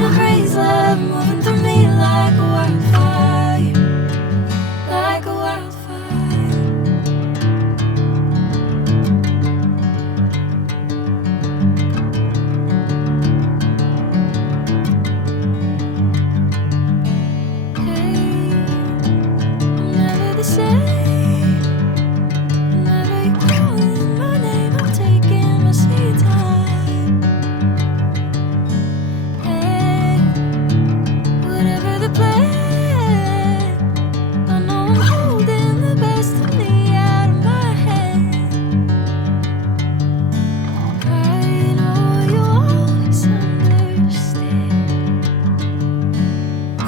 to praise love moving through me like a wildfire, like a wildfire. Hey, I'm never the same. Whenever you're calling my name, I'm taking my sweet time. Hey, whatever the plan, I know I'm holding the best of me out of my hand. I know you always understand.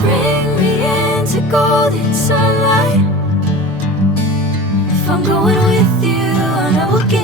Bring me into golden sunlight. If I'm going with you, I know we'll get